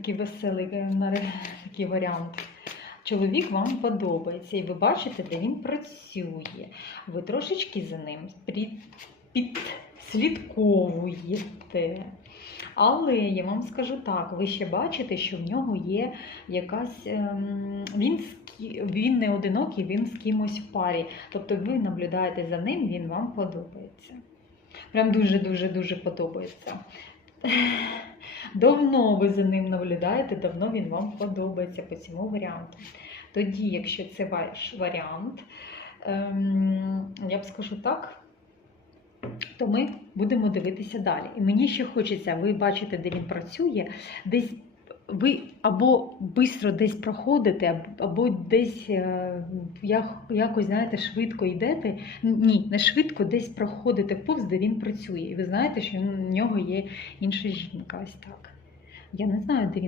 Такий веселий е, такий варіант. Чоловік вам подобається, і ви бачите, де він працює. Ви трошечки за ним підслідковуєте. Але я вам скажу так, ви ще бачите, що в нього є якась. ем, Він, він не одинокий, він з кимось в парі. Тобто ви наблюдаєте за ним, він вам подобається. Прям дуже-дуже-дуже подобається. Давно ви за ним наблюдаєте, давно він вам подобається по цьому варіанту. Тоді, якщо це ваш варіант, ем, я б скажу так, то ми будемо дивитися далі. І мені ще хочеться, ви бачите, де він працює, десь ви або швидко десь проходите, або десь е, якось, знаєте, швидко йдете. Ні, не швидко, десь проходите повз, де він працює. І ви знаєте, що в нього є інша жінка. Ось так. Я не знаю, де він.